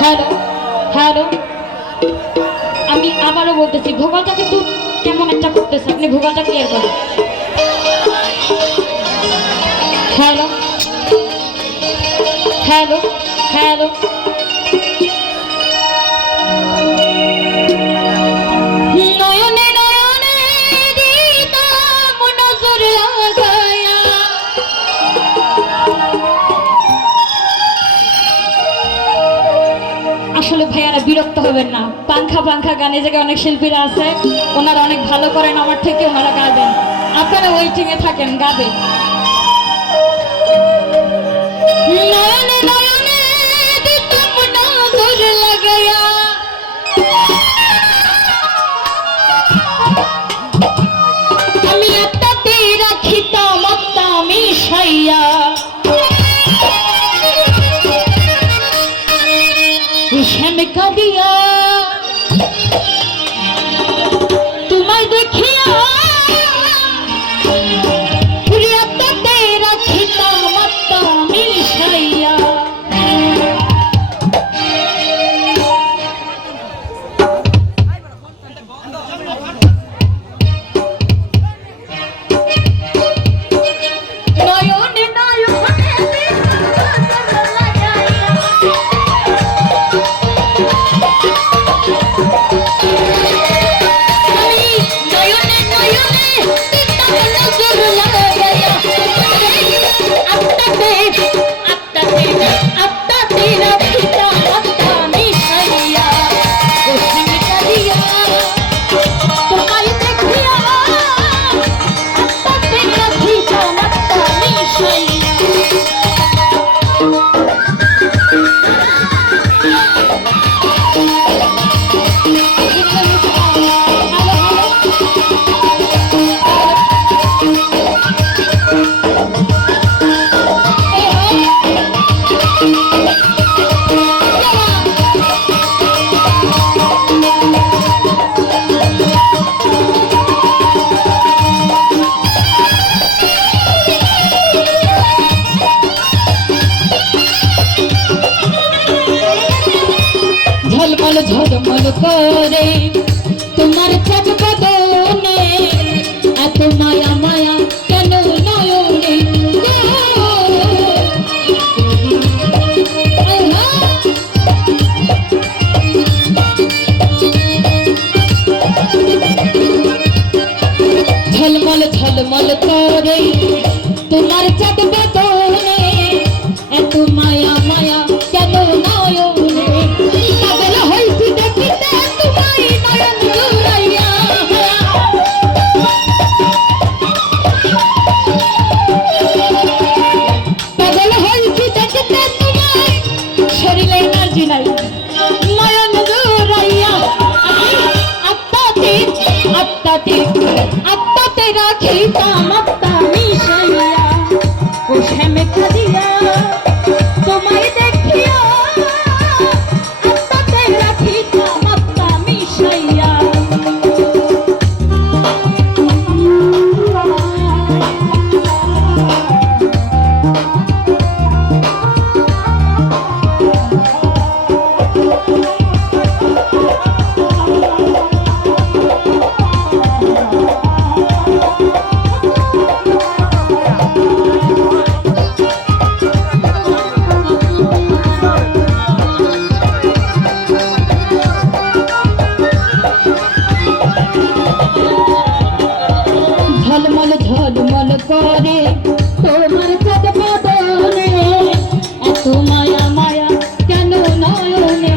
Hello hello hello, আমি আবারও বলতেছি ভোকালটা কিন্তু কেমন একটা করতেছে, আপনি ভোকালটা ক্লিয়ার করেন। হ্যালো হ্যালো হ্যালো, নয়নে নয়নে দিতাম নজর লাগায়া, আসলে ভাইয়ারা বিরক্ত হবেন না, পাংখা পাংখা গানে জায়গায় অনেক শিল্পীরা আছে, ওনারা অনেক ভালো করেন আমার থেকে, ওনারা গাবেন, আপনারা ওয়েটিং এ থাকেন, গাবে। নয়নে নয়নে দিতাম নজর লাগায়া, আমি আত্মাতে রাখিতাম আত্মা মিশাইয়া, শ্যামে কাঁদিয়া তোমায় দেখিয়া, আত্মাতে রাখিতাম আত্মা মিশাইয়া। নয়নে নয়নে ঝলমল ঝলমল করে তোমার চাঁদ বদনে, এত মায়া মায়া কেন নয়নে, ঝলমল ঝলমল করে তোমার চাঁদ বদনে, এত মায়া মায়া কেন নয়নে, পাগল হইছি দেখিতে তোমায় নয়ন জুড়াইয়া, পাগল হইছি দেখিতে তোমায়, শরীরে এনার্জি নাই, নয়ন জুড়াইয়া, আত্মাতে আত্মাতে আত্মাতে রাখিতাম আত্মা মিশাইয়া, ও শ্যামে কাঁদিয়া তোমায় দেখিয়া, আত্মাতে রাখিতাম আত্মা মিশাইয়া। ঝলমল ঝলমল করে তোমার চাঁদ বদনে, এত মায়া মায়া কেন নয়নে,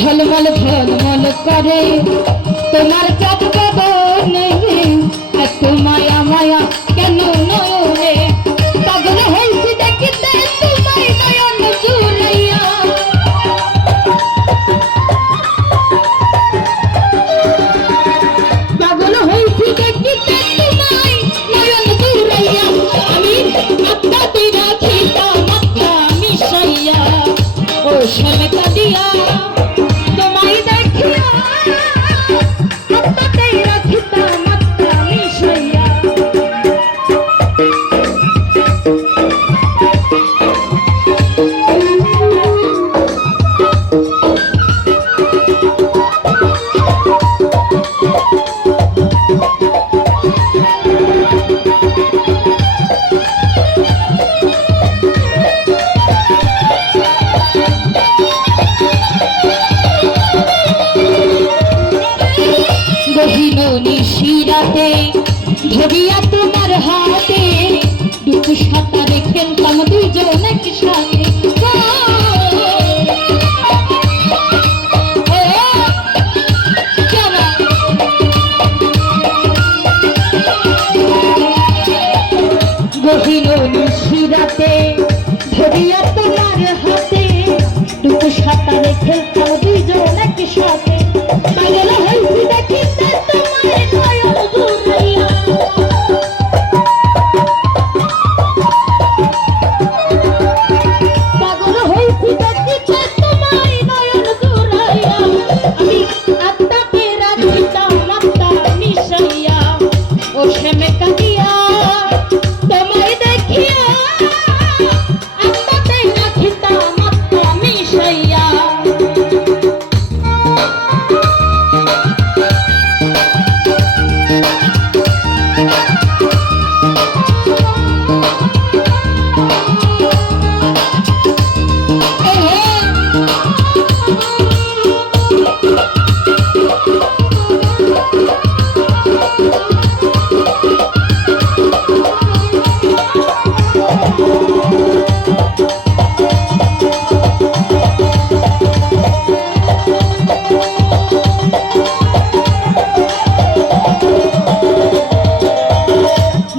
ঝলমল ঝলমল করে তোমার চাঁদ বদনে, এত মায়া মায়া কেন নয়নে, পাগল হইছি দেখিতে তোমায় নয়ন শ্যামে কাঁদিয়া তোমায় দেখিয়া আত্মাতেই রাখিতাম আত্মা মিশাইয়া। গহীন নিশিরাতে ধরিয়া তোমার হাতে দুটো সাঁতারে খেলতাম দুইজন একসাথে। গহীন নিশিরাতে ধরিয়া তোমার হাতে দুটো সাঁতারে খেলতাম দুইজন একসাথে। পাগল হইছি দেখিতে তোমার নয়ন জুড়াইয়া, পাগল হইছি দেখিতে তোমার নয়ন জুড়াইয়া। আমি আত্মাকে রাখিতাম আত্মা মিশাইয়া। ও শ্যামে কাঁদিয়া তোমায় দেখিয়া আত্মাকে রাখিতাম আত্মা মিশাইয়া।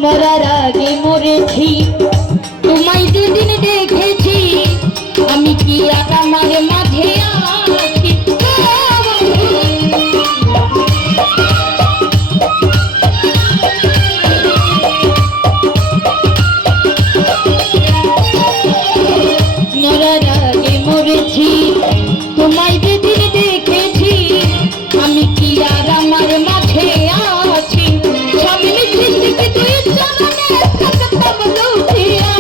মরার আগে মরেছি তোমায় যেদিন দেখেছি, আমি কি আর আমার মাঝে আছি। মরার আগে মরেছি তোমায় যেদিন দেখেছি, আমি কি আর আমার মাঝে আছি। স্বামী স্মৃতিকে তুই চরণে থাকতাম লুটিয়া,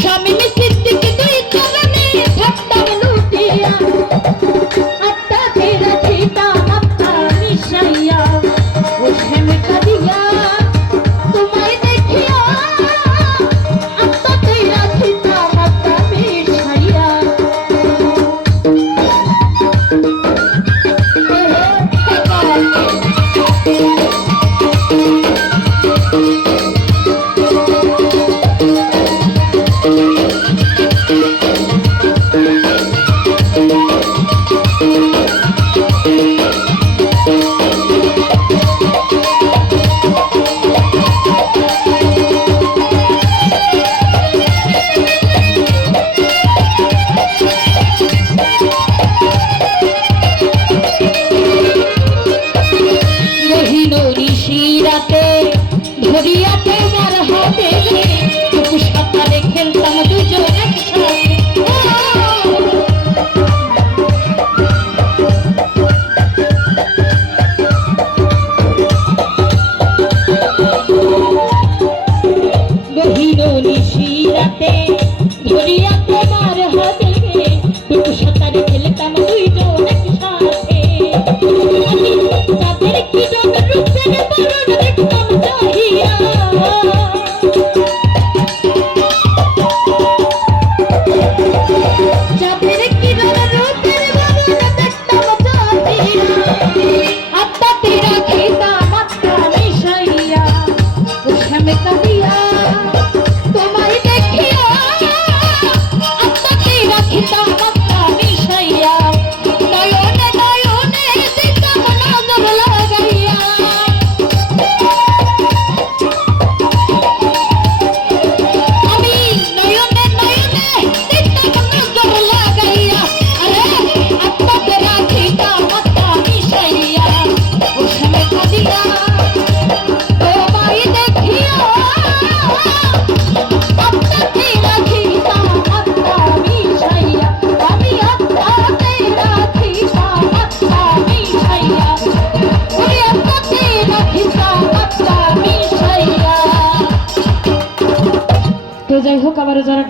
স্বামী স্মৃতিকে তুই চরণে থাকতাম লুটিয়া। আত্মাতে রাখিতাম আত্মা মিশাইয়া। ও শ্যামে কাঁদিয়া তোমায় দেখিয়া আত্মাতে রাখিতাম আত্মা মিশাইয়া। গহীন নিশিরাতে ধরিয়া তোমার হাতে দুটো সাঁতারে খেলতাম দুজন একসাথে। গহীন নিশিরাতে ধরিয়া তোমার হাতে দুটো সাঁতারে খেলতাম দুইজন একসাথে। আমি তাদের কি রূপের বরণ দেখতাম। হোক আবারও যারা